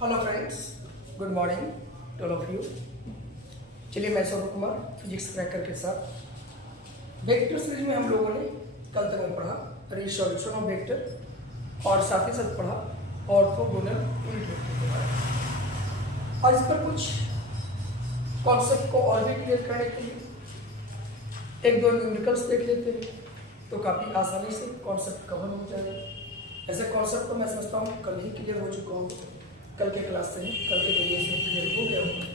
Hello friends, good morning to all of you. चलिए, मैं Saurabh Kumar physics cracker के साथ वेक्टर सीरीज में हम लोगों ने कल तक में पढ़ा रिसोल्यूशन ऑफ वेक्टर और साथ ही साथ पढ़ा ऑर्थोगोनल यूनिट वेक्टर के बारे में। और इस पर कुछ कॉन्सेप्ट को और भी क्लियर करने के लिए एक दो न्यूमेरिकल्स देख लेते हैं तो काफ़ी आसानी से कॉन्सेप्ट कवर हो जाएगा। ऐसे कॉन्सेप्ट को मैं समझता हूँ कल ही क्लियर हो चुका हूँ, कल के क्लास से ही, कल के वीडियो से क्लियर हो गया होगा,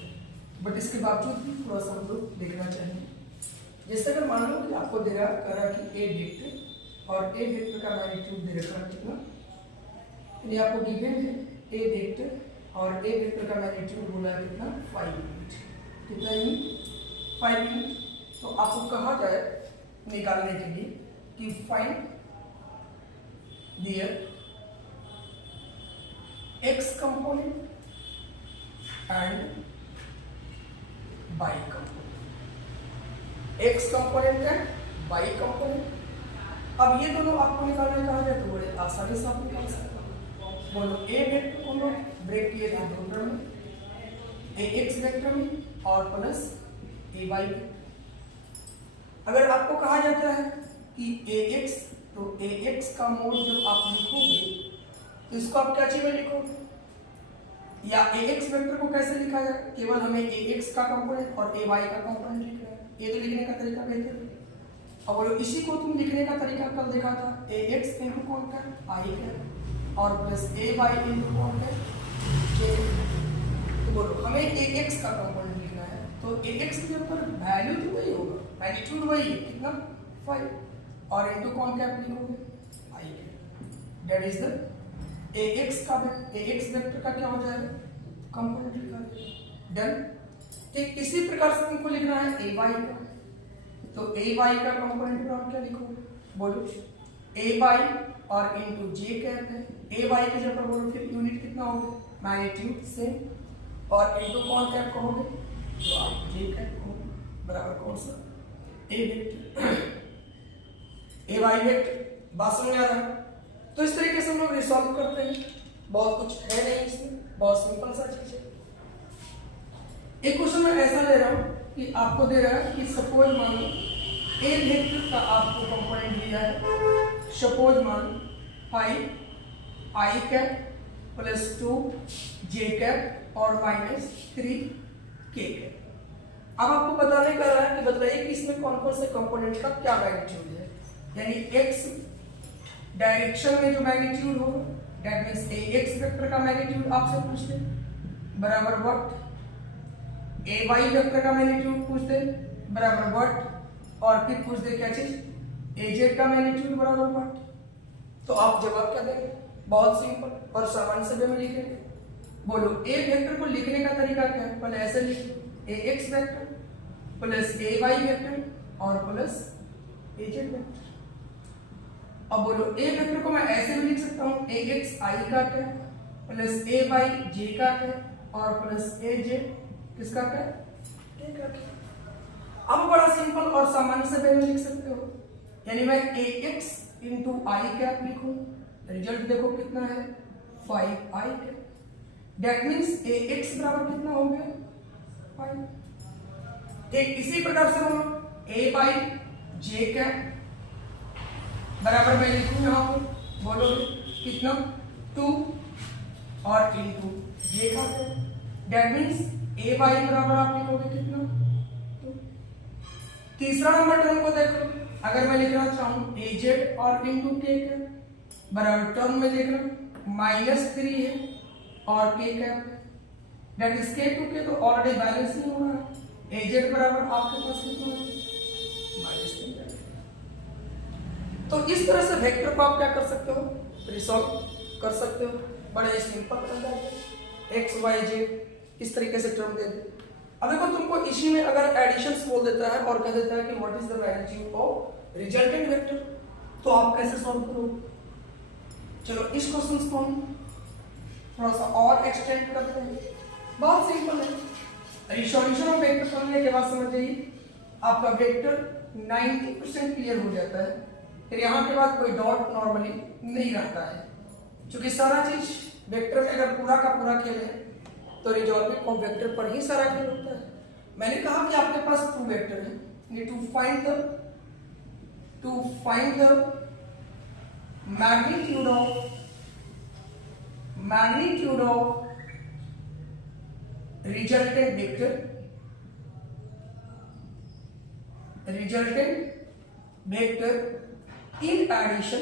बट इसके बावजूद भी थोड़ा सा हम लोग देखना चाहेंगे। जैसे अगर मान लो कि आपको दे रहा कह रहा कि ए वेक्टर और ए वेक्टर का मैग्नीट्यूड दे रखा कितना, यानी आपको गिवन है ए वेक्टर और ए वेक्टर का मैग्नीट्यूड बोला है कितना 5 यूनिट। कितना यूनिट? 5 यूनिट। तो आपको कहा जाए निकालने के लिए कि find their x component and y component। x component and y component। अब ये दोनों आपको निकालने कहा जाए तो बड़े आसानी से आप निकाल सकते हो। बोलो a वेक्टर को लोग ब्रेक किए थे दो टर्म में, ax वेक्टर में और प्लस ay। अगर आपको कहा जाता है कि ax, तो ax का मोड जब आप लिखोगे तो इसको आप क्या चाहिए लिखोगे, या ax वेक्टर को कैसे लिखा जाए? केवल हमें ax का कंपोनेंट और ay का कंपोनेंट लिखना है। ये तो लिखने का तरीका बेहतर है। और बोलो इसी को तुम लिखने का तरीका कल देखा था, ax इंटू कौन का i का और प्लस ay इंटू कौन का k। तो बोलो हमें ax का कंपोनेंट लिखना है तो ax के ऊपर वैल्यू तो वही होगा, मैग्नीट्यूड वही है कितना 5 और इंटू कौन का लिखोगे i का। दैट इज द ax का ax वेक्टर का क्या हो जाएगा कंपोनेंट लिखा जाएगा। डन। ठीक इसी प्रकार से तुमको लिखना है ay का, तो ay का कंपोनेंट में आप क्या लिखोगे? बोलो ay और इनटू j कैप है। ay के जगह पर बोलो फिर यूनिट कितना होगा मैग्नीट्यूड से, और इनटू कौन कैप कहोगे तो आप j कैप कहोगे बराबर कौन सा a वेक्टर ay वेक्टर। बात समझ आ रहा है? तो इस तरीके से हम लोग रिसॉल्व करते हैं। बहुत कुछ है नहीं इसमें, बहुत सिंपल सा चीज है। एक क्वेश्चन मैं ऐसा ले रहा हूं कि आपको दे रहा है कि सपोज मान लो ए वेक्टर का आपको कंपोनेंट दिया है, सपोज मान 5 i cap plus 2 j cap और माइनस 3 k कैप। अब आपको बताने का रहा है कि बताइए कि इसमें कौन कौन से कंपोनेंट का क्या मैग्नीट्यूड है, यानी x डायरेक्शन में जो मैग्नीट्यूड होगा दैट मींस ax वेक्टर का मैग्नीट्यूड आपसे पूछते बराबर व्हाट, ay वेक्टर का मैग्नीट्यूड पूछते बराबर व्हाट, और फिर पूछ दे क्या चीज az का मैग्नीट्यूड बराबर व्हाट। तो आप जवाब क्या देंगे? बहुत सिंपल और सामान्य से में लिखेंगे। बोलो a वेक्टर को लिखने का तरीका क्या है? पहले ऐसे लिखो ax vector plus ay vector और प्लस az वेक्टर। अब बोलो ए वेक्टर को मैं ऐसे भी लिख सकता हूँ ax i का क्या प्लस ay j का क्या और प्लस aj किसका क्या k का क्या। अब बड़ा सिंपल और सामान्य से में लिख सकते हो, यानी मैं ax इंटू i कैप लिखूं, रिजल्ट देखो कितना है 5i cap. That means ax बराबर कितना हो गया 5। एक इसी प्रकार से बोलो a बाई j कैप बराबर मैं लिखूं यहां पर, बोलो कितना 2 और इनटू j का क्या। दैट मींस a बाई बराबर आप लिखोगे कितना 2। तीसरा नंबर टर्म को देखो, अगर मैं लिखना चाहूं az और इनटू k का बराबर टर्म में देखना -3 है और k का that is k to k, तो ऑलरेडी बैलेंस नहीं हो रहा है। az बराबर आपके पास कितना है -3। तो इस तरह से वेक्टर को आप क्या कर सकते हो रिसॉल्व कर सकते हो, बड़े सिंपल एक्स वाई जेड इस तरीके से टर्म दे दे। अब देखो तुमको इसी में अगर एडिशंस बोल देता है और कह देता है कि what is the magnitude of resultant vector, तो आप कैसे सॉल्व करोगे? चलो इस क्वेश्चन को हम थोड़ा सा और एक्सटेंड करते हैं। बहुत सिंपल है। रिसोल्यूशन ऑफ वेक्टर करने के बाद समझ जाइए आपका वेक्टर 90% क्लियर हो जाता है। फिर यहाँ के बाद कोई डॉट नॉर्मली नहीं रहता है, क्योंकि सारा चीज वेक्टर में अगर पूरा का पूरा खेल है तो रिजॉल्विंग ऑफ वेक्टर पर ही सारा खेल होता है। मैंने कहा कि आपके पास 2 वेक्टर है, to find the magnitude of resultant vector in addition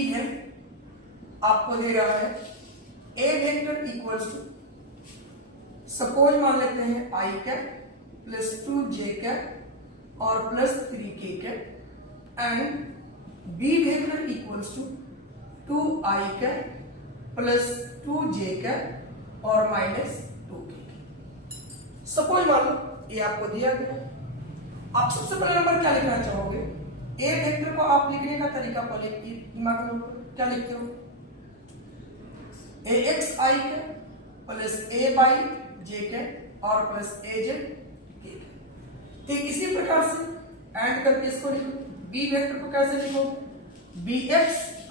even आपको दे रहा है a vector equals to, suppose मान लेते हैं i cap plus 2j cap और plus 3k cap and b vector equals to 2i cap plus 2j cap और minus 2k। Suppose मान लो ये आपको दिया गया, आप सबसे पहले नंबर क्या लिखना चाहोगे? ए वेक्टर को आप लिखने का तरीका पहले दिमाग में क्या लिखते हो? ax i cap plus a by j cap और प्लस az k। ठीक इसी प्रकार से एंड करके इसको लिखो। b वेक्टर को कैसे लिखोगे? bx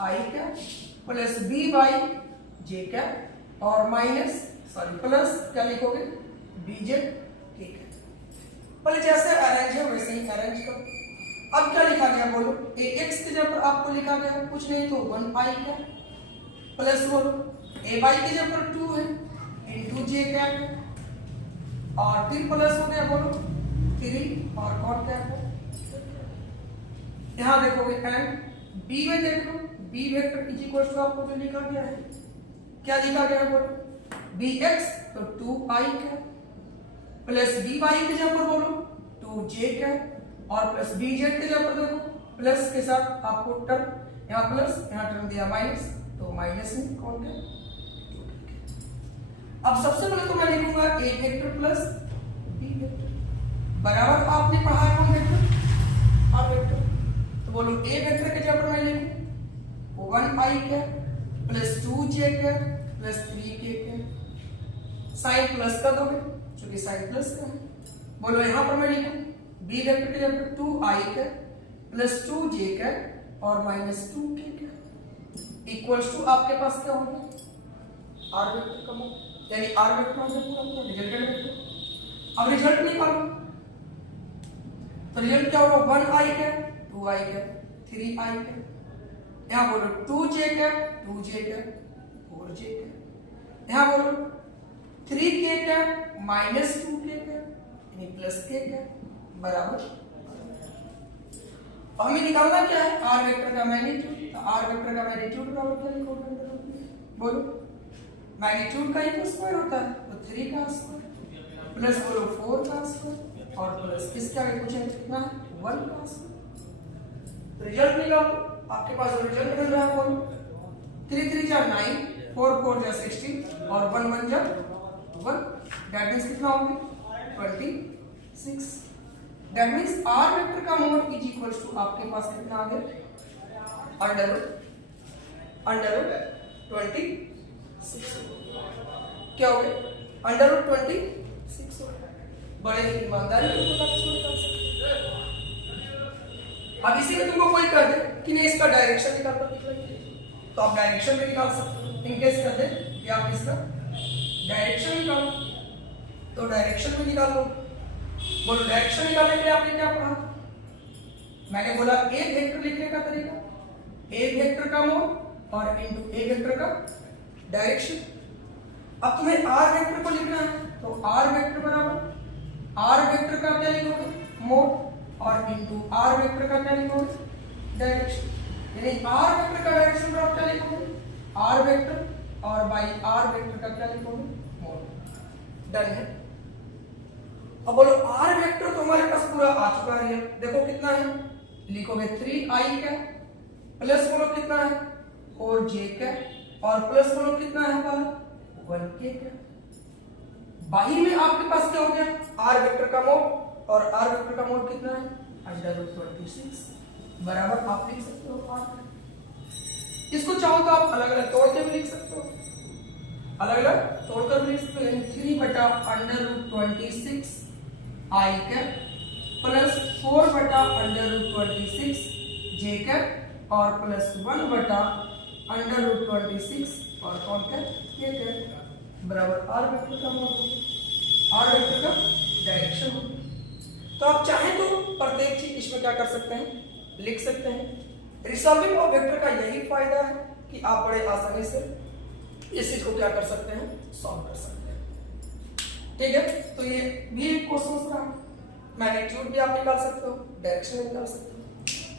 i cap plus b by j cap और प्लस क्या लिखोगे? bj k cap. पहले जैसे अरेंज है वैसे ही अरेंज करो। अब क्या लिखा गया बोलो? ax की जगह पर आपको लिखा गया कुछ नहीं तो 1i कैप प्लस बोलो a बाई की जगह पर 2 है इंटू j कैप है और फिर प्लस हो गया बोलो 3 और कॉट कैप है। यहां देखोगे एंड b में देख लो, b vector is equal to आपको जो लिखा गया है, क्या लिखा गया है बोलो? bx तो 2i कैप प्लस by की जगह पर बोलो 2j कैप और प्लस bz की जगह पर देखो प्लस के साथ आपको टर्म यहाँ प्लस यहाँ टर्म दिया माइनस तो माइनस में कौन क्या। अब सबसे पहले तो मैं लिखूंगा a vector plus b vector बराबर आपने पढ़ा है कौन वेक्टर? r vector. तो बोलो a वेक्टर के जगह पर मैं लिखूं 1i cap plus 2j cap plus 3k cap, sign plus का दोगे क्योंकि साइन प्लस का है। बोलो यहाँ पर मैं लिखूं b वेक्टर के जगह पर 2i cap plus 2j cap और minus 2k cap equals to आपके पास क्या हो गया? r वेक्टर का मान, यानी r वेक्टर हो गया पूरा पूरा रिजल्टेंट वेक्टर। अब रिजल्ट निकालो तो रिजल्ट क्या होगा? 1i cap 2i cap 3i cap, यहाँ बोलो 2j cap 2j cap 4j cap, यहाँ बोलो 3k cap minus 2k cap यानी प्लस k कैप बराबर। हमें निकालना क्या है? r वेक्टर का मैग्नीट्यूड। r वेक्टर का मैग्नीट्यूड बराबर क्या लिखोगे? बोलो मैग्नीट्यूड का ही स्क्वायर होता है तो 3 का स्क्वायर प्लस बोलो 4 का स्क्वायर और प्लस किसका कुछ है कितना है 1 का स्क्वायर। रिजल्ट निकालो, आपके पास जो रिजल्ट मिल रहा है बोलो 3 3 जा 9 4 4 जा 16 और 1 1 जा 1, दैट मींस कितना होगा 26। दैट मींस r वेक्टर का मोड इज इक्वल्स टू आपके पास कितना आ गया अंडर रूट 26 क्या हो गया अंडर रूट 26 हो गया। बड़े ही ईमानदारी अब इसी में तुमको कोई कर दे कि नहीं इसका डायरेक्शन निकाल कर दिखाइए तो आप डायरेक्शन भी निकाल सकते हो। इनकेस कर दे कि आप इसका डायरेक्शन निकालो तो डायरेक्शन भी निकाल लो। बोलो डायरेक्शन निकालने के लिए आपने क्या पढ़ा? मैंने बोला ए वेक्टर लिखने का तरीका, ए वेक्टर का मोड और इनटू ए वेक्टर का डायरेक्शन। अब तुम्हें आर वेक्टर को लिखना है तो आर वेक्टर बराबर आर वेक्टर का क्या लिखोगे मोड और इनटू आर वेक्टर का क्या लिखोगे डायरेक्शन, यानी आर वेक्टर का डायरेक्शन बराबर क्या लिखोगे आर वेक्टर और बाई आर वेक्टर का क्या लिखोगे मोड। डन है। अब बोलो आर वेक्टर तो हमारे पास पूरा आ चुका है, देखो कितना है लिखोगे 3i का प्लस बोलो कितना है 4j का और प्लस बोलो कितना है वाला 1k का। बाहर में आपके पास क्या हो गया आर वेक्टर का मोड और आर वेक्टर का मोड कितना है अंडर रूट 26 बराबर आप लिख सकते हो आर। इसको चाहो तो आप अलग अलग तोड़ के भी लिख सकते हो, अलग अलग तोड़कर भी लिख सकते हो, यानी 3 बटा under root 26 i cap plus 4 बटा अंडर रूट 26 j कैप और प्लस 1 बटा √26 और कौन क्या ये क्या बराबर आर वेक्टर का मोड, आर वेक्टर का डायरेक्शन हो। तो आप चाहें तो प्रत्येक चीज इसमें क्या कर सकते हैं, लिख सकते हैं। रिसॉल्विंग ऑफ वेक्टर का यही फायदा है कि आप बड़े आसानी से इस चीज को क्या कर सकते हैं, सॉल्व कर सकते हैं। ठीक है, तो ये भी एक क्वेश्चन रहा। मैग्नीट्यूड भी आप निकाल सकते हो, डायरेक्शन भी निकाल सकते हो।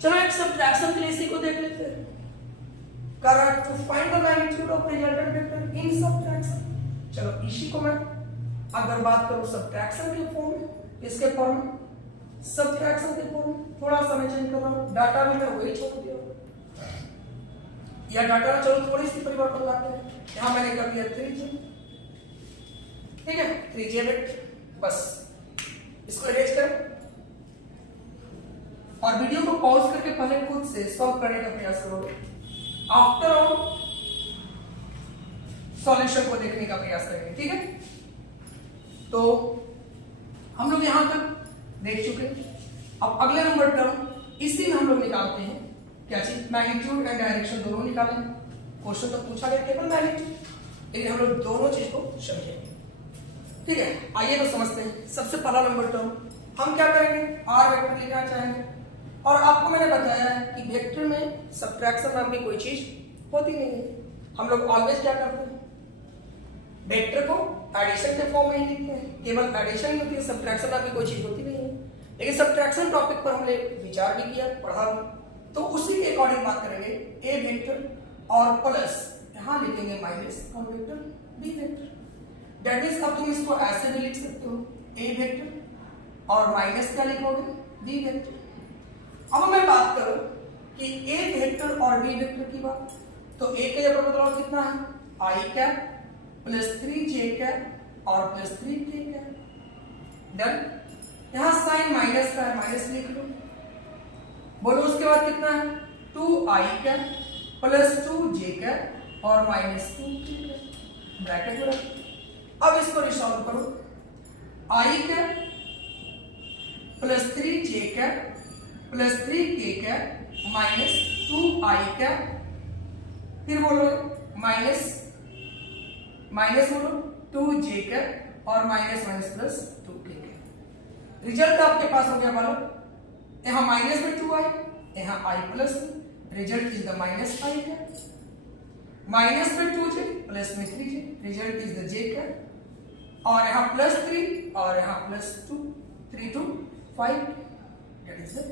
चलो एक सब्ट्रैक्शन के लिए इसी को देख लेते हैं। Correct, to find the magnitude of resultant vector in subtraction. चलो इसी को मैं अगर बात करूं सब्ट्रैक्शन के फॉर्म में, इसके फॉर्म में, सब्ट्रैक्शन के फॉर्म में थोड़ा सा मैं चेंज कर रहा हूं, डाटा भी मैं वही छोड़ दिया या डाटा में चलो थोड़ी सी परिवर्तन लाते हैं। यहां मैंने कर दिया 3j, ठीक है 3j वेक्टर, बस इसको इरेज करें और वीडियो को पॉज करके पहले खुद से सॉल्व करने का प्रयास करोगे। आफ्टर ऑल सॉल्यूशन को देखने का प्रयास करेंगे, ठीक है। तो हम लोग यहां तक देख चुके। अब अगले नंबर टर्म इसी में हम लोग निकालते हैं क्या चीज, मैग्नीट्यूड एंड डायरेक्शन दोनों निकालेंगे। क्वेश्चन तो पूछा गया केवल मैग्नीट्यूड, लेकिन हम लोग दोनों चीज को समझेंगे, ठीक है। आइए तो समझते हैं। सबसे पहला नंबर टर्म हम क्या करेंगे, आर वेक्टर लिखना चाहेंगे। और आपको मैंने बताया है कि वेक्टर में सब्ट्रैक्शन नाम की कोई चीज होती नहीं है। हम लोग ऑलवेज क्या करते हैं, वेक्टर को एडिशन के फॉर्म में ही लिखते हैं, केवल एडिशन ही होती है, सब्ट्रैक्शन नाम की कोई चीज होती नहीं है। लेकिन सब्ट्रैक्शन टॉपिक पर हमने विचार भी किया, पढ़ा भी, तो उसी के अकॉर्डिंग बात करेंगे। ए वेक्टर और प्लस यहां लिखेंगे माइनस कौन vector, B vector. That means अब तुम इसको ऐसे भी लिख सकते हो, ए वेक्टर और माइनस क्या लिखोगे, बी वेक्टर। अब मैं बात करूं कि ए वेक्टर और बी वेक्टर की बात, तो ए के ऊपर बदलाव कितना है, आई कैप प्लस 3j कैप और प्लस 3k कैप। डन। यहां साइन माइनस का है, माइनस लिख लो। बोलो उसके बाद कितना है, 2i cap plus 2j cap और माइनस 2k कैप, ब्रैकेट में रखो। अब इसको रिसॉल्व करो, i cap plus 3j cap plus 3k cap minus 2i cap, फिर बोलो माइनस माइनस बोलो 2j कैप और minus minus plus 2k cap. Result आपके पास हो गया बोलो, यहां माइनस में 2i, यहां i प्लस में, result is the minus i cap, minus में 2j प्लस में 3j, result is the j cap, और यहां प्लस 3 और यहां प्लस 2, 3 2 5, दैट इज इट।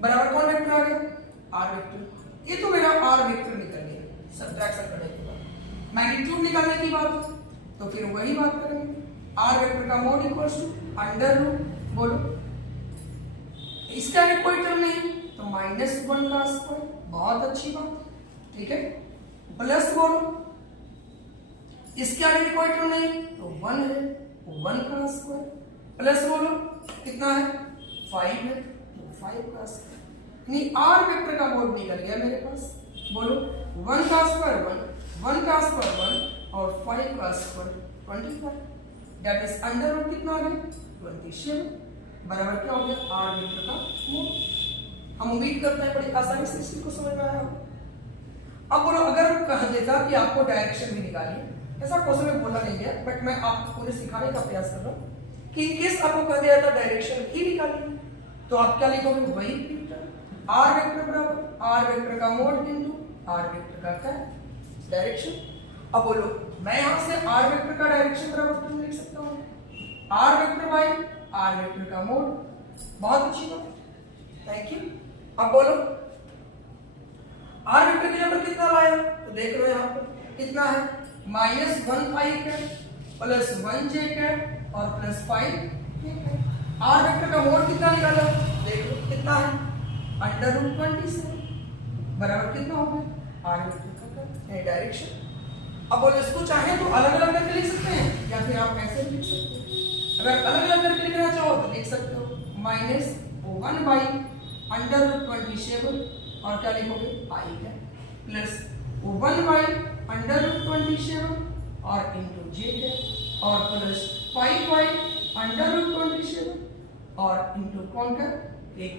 बराबर कौन वेक्टर आ गया, आर वेक्टर। ये तो मेरा आर वेक्टर निकल गया सब्ट्रैक्शन करने के बाद। मैग्नीट्यूड निकालने की बात तो फिर वही बात करेंगे, आर वेक्टर का mod equals to under root, बोलो इसका आगे कोई टर्म नहीं तो -1 का स्क्वायर, बहुत अच्छी बात, ठीक है। प्लस बोलो इसके आगे कोई टर्म नहीं तो 1 है, 1 का स्क्वायर, प्लस बोलो कितना है 5 है तो 5 का स्क्वायर। यानी आर वेक्टर का मोड निकल गया मेरे पास। बोलो 1 का स्क्वायर 1, 1 का स्क्वायर 1 और 5 का square 25, that is under root कितना आ गया 27, बराबर क्या हो गया आर वेक्टर का मोड। हम उम्मीद करते हैं बड़ी आसानी से इसी को समझ में आया होगा। अब बोलो अगर कह देता कि आपको डायरेक्शन भी निकालिए, ऐसा क्वेश्चन में बोला नहीं गया, बट मैं आपको पूरे सिखाने का प्रयास कर रहा हूँ कि केस आपको कह दिया था डायरेक्शन ही निकालिए, तो आप क्या लिखोगे, वही आर वेक्टर बराबर आर वेक्टर का मोड इंटू आर वेक्टर का क्या डायरेक्शन। अब बोलो मैं यहां से आर वेक्टर का डायरेक्शन बराबर लिख सकता हूं, R vector by R vector का मोड, बहुत अच्छी बात, थैंक यू। अब बोलो आर वेक्टर की जगह कितना लाया, तो देख लो यहां पर कितना है -1i cap plus 1j cap और प्लस 5 आर वेक्टर का मोड कितना निकाला, देख लो कितना है अंडर रूट 27, बराबर कितना हो गया आर वेक्टर का डायरेक्शन। अब बोलो इसको चाहे तो अलग अलग करके लिख सकते हैं या फिर आप ऐसे लिख सकते हैं। अगर अलग अलग करके लिखना चाहो तो लिख सकते हो -1 बाई अंडर रूट 27 और क्या लिखोगे i है, प्लस 1 बाई अंडर रूट 27 और इंटू j है, और प्लस 5 बाई अंडर रूट 27 और इंटू कौन का 1,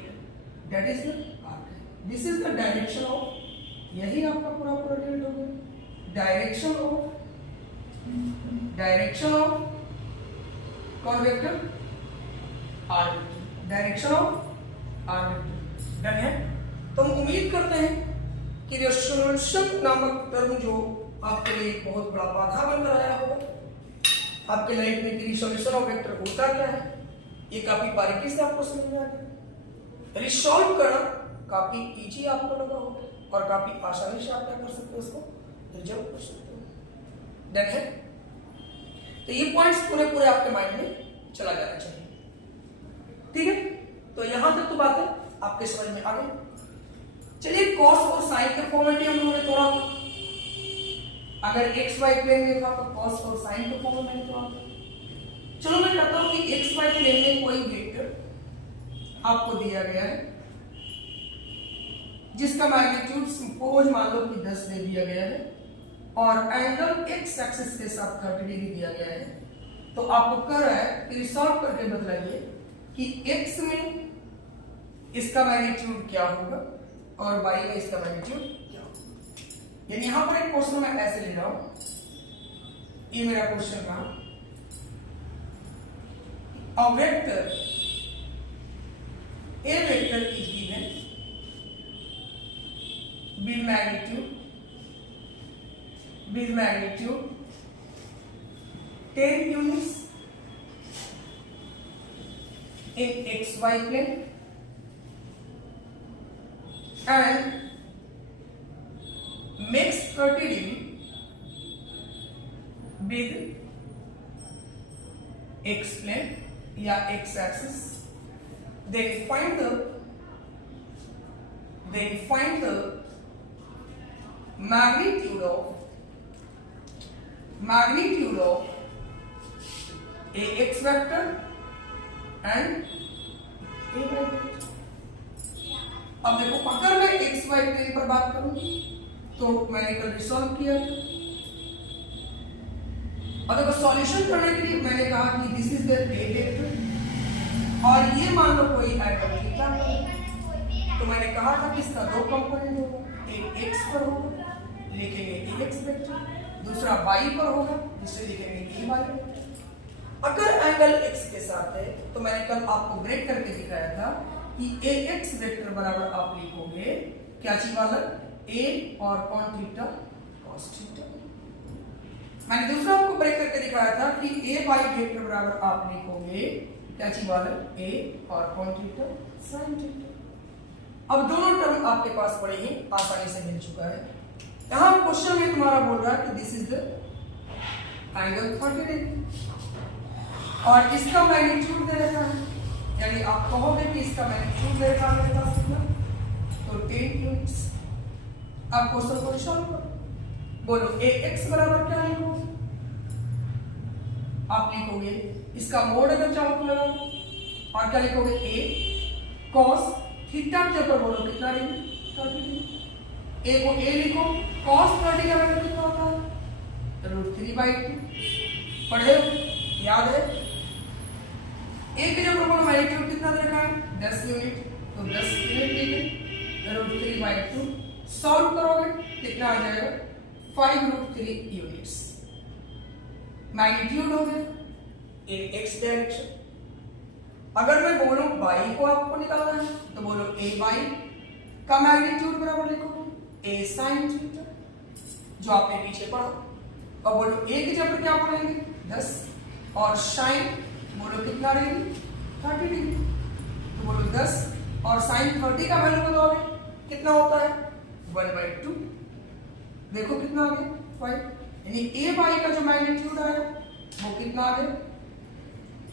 that is the R. This is the direction of यही आपका पूरा पूरा डिलीट हो गया। डायरेक्शन ऑफ कौन vector, R vector, direction of R vector. Done है। तो हम उम्मीद करते हैं कि रेसोल्यूशन नामक टर्म जो आपके लिए बहुत बड़ा बाधा बन कर आया होगा आपके लाइफ में कि रिसोल्यूशन ऑफ वेक्टर होता क्या है, ये काफी बारीकी से आपको समझ में आ गया। रिसॉल्व करना काफी इजी आपको लगा होगा और काफी आसानी से आप क्या कर सकते हो, उसको रिजॉल्व कर सकते हो। देखें, तो ये पॉइंट्स पूरे पूरे आपके माइंड में चला जाना चाहिए। ठीक है, तो यहां तक तो बातें आपके समझ में आ गई। चलिए, कॉस और साइन के फॉर्मेट में हम लोगों ने तोड़ा था। अगर एक्स वाई प्लेन में था तो कॉस और साइन के फॉर्म में मैंने तोड़ा था। चलो मैं कहता हूं कि एक्स वाई प्लेन में कोई वेक्टर आपको दिया गया है जिसका मैग्नीट्यूड सपोज मान लो कि 10 दे दिया गया है और एंगल एक्स एक्सिस के साथ 30 डिग्री दिया गया है। तो आपको कर रहा है कि रिसॉल्व करके बतलाइए कि एक्स में इसका मैग्नीट्यूड क्या होगा और वाई में इसका मैग्नीट्यूड क्या होगा। यानी यहां पर एक क्वेश्चन मैं ऐसे ले रहा हूं, ये मेरा क्वेश्चन रहा, a vector is given with magnitude 10 units in xy plane and makes 30 degree with x plane या x axis, then find the magnitude of ax vector and a y vector। अब देखो, अगर मैं x y प्लेन पर बात करूं तो मैंने कल रिसॉल्व किया था। और देखो, सॉल्यूशन करने के लिए मैंने कहा कि this is the A vector और ये मान लो कोई एंगल थीटा है। तो मैंने कहा था कि इसका दो कंपोनेंट होगा, एक एक्स पर होगा लिखेंगे ए एक्स वेक्टर, दूसरा वाई पर होगा जिसे लिखेंगे ए वाई वेक्टर। अगर एंगल एक्स के साथ है तो मैंने कल आपको ब्रेक करके दिखाया था कि ए एक्स वेक्टर बराबर आप लिखोगे क्या चीज वाला, ए और कॉन थीटा कॉस थीटा। मैंने दूसरा आपको ब्रेक करके दिखाया था कि ए वाई वेक्टर बराबर आप लिखोगे क्या चीज वाला, ए और कॉन थीटा साइन थीटा। अब दोनों टर्म आपके पास पड़े हैं, आसानी से मिल चुका है। यहां क्वेश्चन में तुम्हारा बोल रहा है कि this is the angle 30 degree और इसका मैग्नीट्यूड दे रखा है, यानी आप कहोगे कि इसका मैग्नीट्यूड दे रखा है मेरे पास कितना, तो 10 यूनिट्स। अब क्वेश्चन को सॉल्व करो, बोलो ए एक्स बराबर क्या लिखोगे, आप लिखोगे इसका मोड अगर चाहो तो लगाओ और क्या लिखोगे, ए कॉस थीटा के ऊपर बोलो कितना लिखो, 30 डिग्री। ए को ए लिखो, कॉस 30 का वैल्यू कितना होता है, √3/2। पढ़े हो, याद है। ए के ऊपर बोलो मैग्नीट्यूड कितना दे रखा है, 10 यूनिट, तो 10 यूनिट लिखे, √3/2। सॉल्व करोगे कितना आ जाएगा, 5√3 यूनिट्स। मैग्नीट्यूड हो गया इन एक्स डायरेक्शन। अगर मैं बोलूं वाई को आपको निकालना है तो बोलो ए वाई का मैग्नीट्यूड बराबर लिखोगे ए साइन थीटा, जो आपने पीछे पढ़ा। और बोलो ए की जगह क्या पढ़ेंगे 10 और साइन बोलो कितना रहेगी 30 डिग्री, तो बोलो 10 और साइन 30 का वैल्यू बताओगे कितना होता है 1/2। देखो कितना आ गया 5, यानी ए वाई का जो मैग्नीट्यूड आया वो कितना आ गया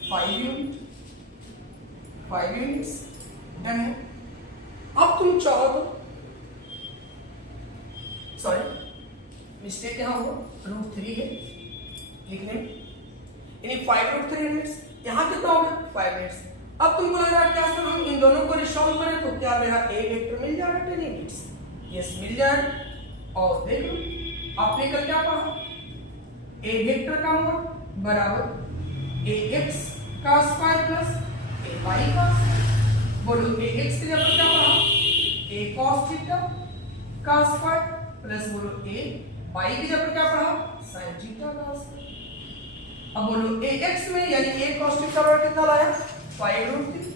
5 यूनिट, 5 यूनिट्स। डन है। अब तुम चाहो तो, सॉरी मिस्टेक यहां हुआ, √3 है लिखने, यानी 5√3 यूनिट्स। यहां कितना हो गया 5 यूनिट्स। अब तुमको लग रहा है क्या सर हम इन दोनों को रिसॉल्व करें तो क्या मेरा ए वेक्टर मिल जाएगा 10 यूनिट्स? यस मिल जाएगा। और देख लो आपने कल क्या पढ़ा, ए वेक्टर का मोड बराबर ए एक्स का स्क्वायर प्लस ए वाई का। बोलो ए एक्स की जगह क्या पढ़ा, ए कॉस थीटा का स्क्वायर प्लस बोलो a y की जगह क्या पढ़ा sin थीटा का स्क्वायर। अब बोलो ax में यानी a cos थीटा बराबर कितना लाया 5√3,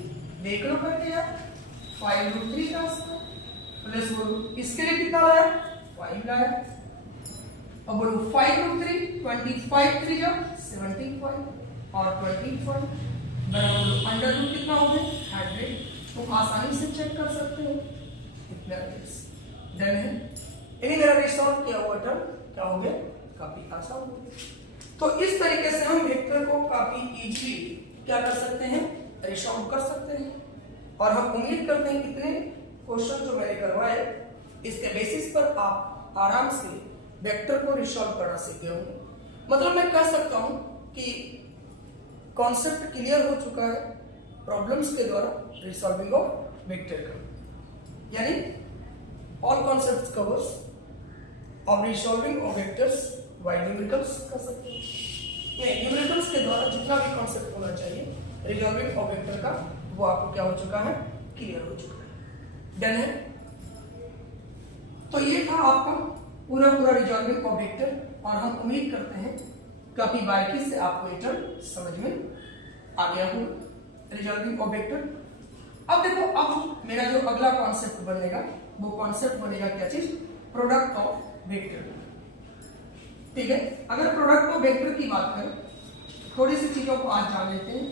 देख लो करके यार 5√3 का स्क्वायर प्लस बोलो इसके लिए कितना लाया 5 लाया। अब बोलो 5√3 25 3 जा 75 और 25 बराबर अंडर रूट कितना हो गया 100। तुम आसानी से चेक कर सकते हो इतना डन है। इन्हीं मेरा रिसॉल्व किया हुआ टर्म क्या हो गया काफी आसान हो गया। तो इस तरीके से हम वेक्टर को काफी इजीली क्या कर सकते हैं रिसॉल्व कर सकते हैं। और हम उम्मीद करते हैं इतने क्वेश्चन जो मैंने करवाए इसके बेसिस पर आप आराम से वेक्टर को रिसॉल्व करना सीख गए होंगे। मतलब मैं कह सकता हूं कि कॉन्सेप्ट क्लियर हो चुका है प्रॉब्लम्स के द्वारा रिसॉल्विंग ऑफ वेक्टर का, यानी all concepts covers of resolving of vectors bye numericals कर सकते हैं। नहीं, न्यूमेरिकल्स के द्वारा जितना भी कॉन्सेप्ट होना चाहिए रिसॉल्विंग ऑफ वेक्टर का वो आपको क्या हो चुका है क्लियर हो चुका है। डन है। तो ये था आपका पूरा रिजॉल्विंग ऑफ वेक्टर और हम उम्मीद करते हैं काफी बारीकी से आपको ये टर्म समझ में आ गया होगा रिजॉल्विंग ऑफ वेक्टर। अब देखो अब मेरा जो अगला कॉन्सेप्ट बनेगा वो कॉन्सेप्ट बनेगा क्या चीज प्रोडक्ट ऑफ वेक्टर। ठीक है, अगर प्रोडक्ट ऑफ वेक्टर की बात करें थोड़ी सी चीजों को आज जान लेते हैं।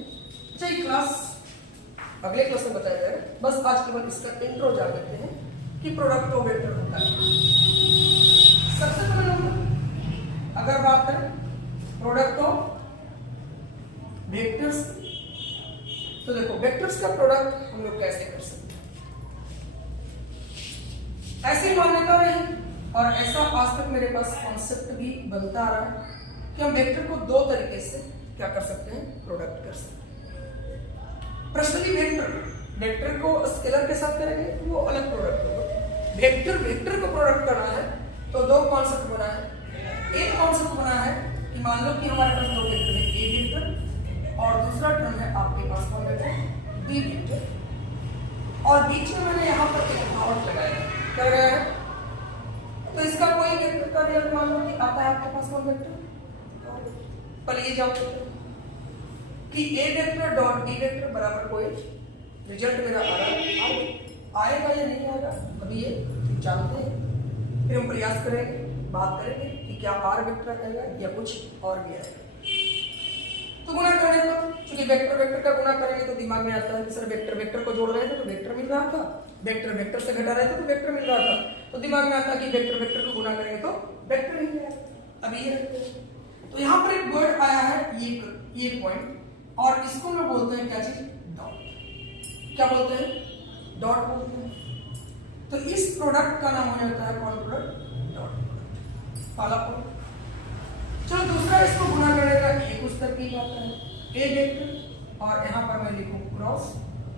अच्छा ये क्लास अगले क्लास में बताया जाएगा, बस आज केवल इसका इंट्रो जान लेते हैं कि प्रोडक्ट ऑफ वेक्टर होता है। सबसे पहले हम अगर बात करें प्रोडक्ट ऑफ वेक्टर्स तो देखो वेक्टर्स का प्रोडक्ट हम लोग कैसे कर सकते हैं। ऐसी मान्यता रही और ऐसा आज तक मेरे पास कॉन्सेप्ट भी बनता आ रहा है कि हम वेक्टर को दो तरीके से क्या कर सकते हैं प्रोडक्ट कर सकते हैं। पर्सनली वेक्टर को स्केलर के साथ करेंगे तो वो अलग प्रोडक्ट होगा। वेक्टर को प्रोडक्ट करना है तो दो कॉन्सेप्ट बना है। एक कॉन्सेप्ट बना है कि मान लो कि हमारे पास दो वेक्टर है ए वेक्टर और दूसरा टर्म है आपके पास कौन वेक्टर बी वेक्टर और बीच में मैंने यहाँ पर एक डॉट लगाया क्या लगाया है तो इसका कोई वेक्टर का रिजल्ट मान लो कि आता है आपके पास कौन वेक्टर पर ये जाओ कि A vector dot B vector बराबर कोई रिजल्ट मेरा आ रहा है आएगा या नहीं आएगा अभी ये जानते हैं। फिर हम प्रयास करेंगे बात करेंगे कि क्या आर वेक्टर आएगा या कुछ और भी आएगा। तो गुणा करने पर क्योंकि वेक्टर का गुणा करेंगे तो दिमाग में आता है कि सर वेक्टर को जोड़ रहे थे तो वेक्टर मिल रहा था, वेक्टर से घटा रहे थे तो वेक्टर मिल रहा था, तो दिमाग में आता है कि वेक्टर को गुणा करेंगे तो वेक्टर ही आएगा। अभी ये रखते हैं तो यहाँ पर एक वर्ड आया है ये पॉइंट और इसको हम बोलते हैं क्या चीज डॉट। क्या बोलते हैं डॉट बोलते हैं। तो इस प्रोडक्ट का नाम हो जाता है कौन प्रोडक्ट डॉट प्रोडक्ट पहला पॉइंट। चलो दूसरा इसको गुणा करने का एक उस तरकीब आता है ए वेक्टर और यहाँ पर मैं लिखूं क्रॉस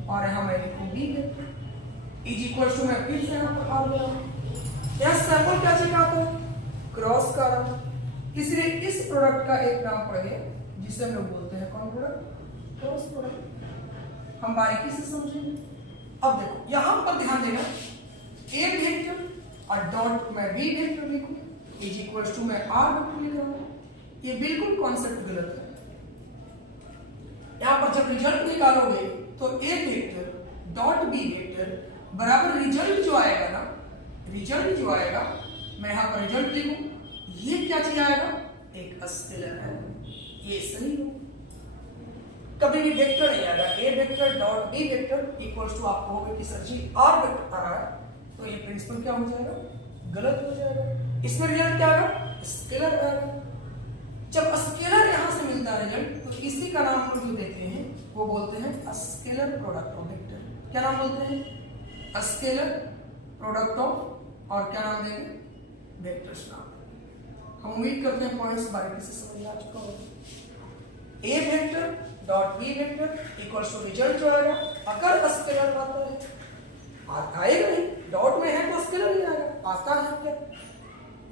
और यहाँ मैं लिखूं B vector is equal to मैं फिर से यहाँ पर आ गया यहाँ सैंपल क्या चीज आता है क्रॉस का रहा। इसलिए इस प्रोडक्ट का एक नाम पढ़ेंगे जिसे हम लोग बोलते हैं कौन प्रोडक्ट क्रॉस प्रोडक्ट। हम बारीकी से समझेंगे। अब देखो यहाँ पर ध्यान देना ए वेक्टर और डॉट मैं बी वेक्टर लिखूं इज इक्वल टू मैं आर वेक्टर लिख रहा हूं। ये बिल्कुल कॉन्सेप्ट गलत है। यहां पर जब रिजल्ट निकालोगे तो ए वेक्टर डॉट बी वेक्टर बराबर रिजल्ट जो आएगा ना रिजल्ट जो आएगा मैं यहां पर रिजल्ट लिखूं ये क्या चीज आएगा एक स्केलर है। ये सही हो कभी भी वेक्टर नहीं आएगा A vector dot B vector equal to आपको होगा कि सर जी आर वेक्टर आ रहा है तो ये प्रिंसिपल क्या हो जाएगा गलत हो जाएगा। इसमें रिजल्ट क्या आएगा स्केलर आएगा। जब स्केलर यहां से मिलता है रिजल्ट तो इसी का नाम हम जो देते हैं वो बोलते हैं स्केलर प्रोडक्ट ऑफ वेक्टर। क्या नाम बोलते हैं स्केलर प्रोडक्ट ऑफ और क्या नाम देंगे वेक्टर्स नाम। हम उम्मीद करते हैं पॉइंट्स बारीकी से समझ आ चुका होगा। A vector dot B vector equals to result जो आएगा अगर स्केलर आता है आएगा नहीं डॉट में है तो स्केलर ही आएगा आता है क्या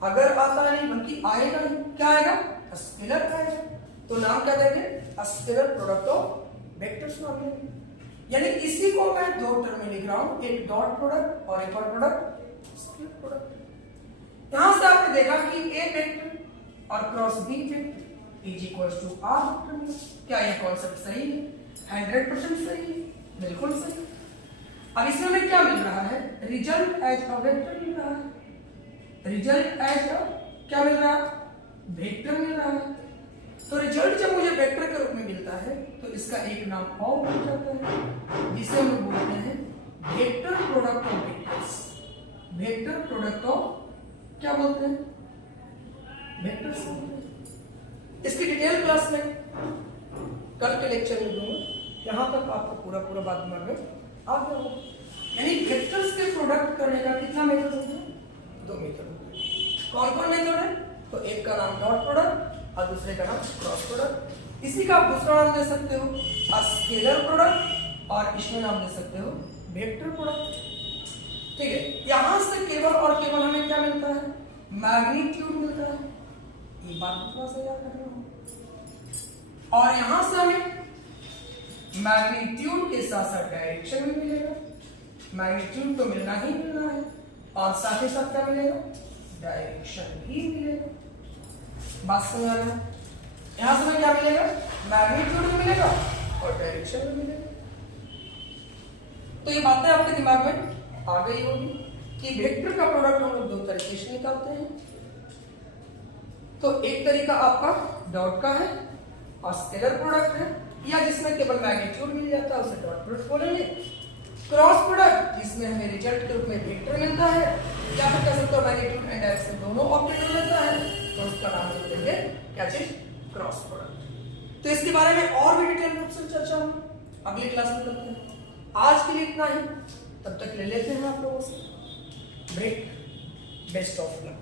अगर आता नहीं बल्कि आएगा नहीं क्या आएगा स्केलर आएगा। तो नाम क्या देंगे स्केलर प्रोडक्ट ऑफ वेक्टर्स नाम देंगे। यानी इसी को मैं दो टर्म में लिख रहा हूं एक डॉट प्रोडक्ट और एक और प्रोडक्ट स्केलर प्रोडक्ट। यहां से आपने देखा कि ए वेक्टर और cross B vector is equals to R vector. क्या यह कॉन्सेप्ट सही है? 100% सही है, बिल्कुल सही। अब इसमें हमें क्या मिल रहा है? रिजल्ट एज अ वेक्टर मिल रहा है। रिजल्ट एज अ क्या मिल रहा है? वेक्टर मिल रहा है। तो रिजल्ट जब मुझे वेक्टर के रूप में मिलता है तो इसका एक नाम और मिल जाता है जिसे हम बोलते हैं vector product of vectors. Vector product of क्या बोलते हैं? वेक्टर्स। इसकी डिटेल क्लास में कल के लेक्चर में दूंगा। यहां तक आपको पूरा बात दिमाग में आ गया होगा। यानी वेक्टर्स के प्रोडक्ट करने का कितना मेथड होता है? 2 मेथड होते हैं। कौन कौन मेथड है? तो एक का नाम डॉट प्रोडक्ट और दूसरे का नाम क्रॉस प्रोडक्ट। इसी का आप दूसरा नाम दे सकते हो स्केलर प्रोडक्ट और इसमें नाम दे सकते हो वेक्टर प्रोडक्ट। ठीक है, यहां से केवल और केवल हमें क्या मिलता है? मैग्नीट्यूड मिलता है। ये बात थोड़ा सा याद रखना होगा। और यहां से हमें मैग्नीट्यूड के साथ साथ डायरेक्शन भी मिलेगा। मैग्नीट्यूड तो मिलना ही मिलना है और साथ ही साथ क्या मिलेगा? डायरेक्शन भी मिलेगा। बात समझ आ रहा है? यहां से हमें क्या मिलेगा? मैग्नीट्यूड भी मिलेगा और डायरेक्शन भी मिलेगा। तो ये बातें आपके दिमाग में आ गई होगी कि वेक्टर का प्रोडक्ट हम लोग 2 तरीके से निकालते हैं। तो एक तरीका आपका डॉट का है और स्केलर प्रोडक्ट है, या जिसमें केवल मैग्नीट्यूड मिल जाता है उसे डॉट प्रोडक्ट बोलेंगे। क्रॉस प्रोडक्ट जिसमें हमें रिजल्ट के रूप में वेक्टर मिलता है या फिर कह सकते हो मैग्नीट्यूड एंड डायरेक्शन दोनों ऑब्जेक्ट मिलता है तो उसका नाम हम देंगे क्या चीज? Cross product. तो इसके बारे में और भी डिटेल रूप से चर्चा हम अगली क्लास में करते हैं। आज के लिए इतना ही, तब तक ले लेते हैं आप लोगों से ब्रेक। Best of luck.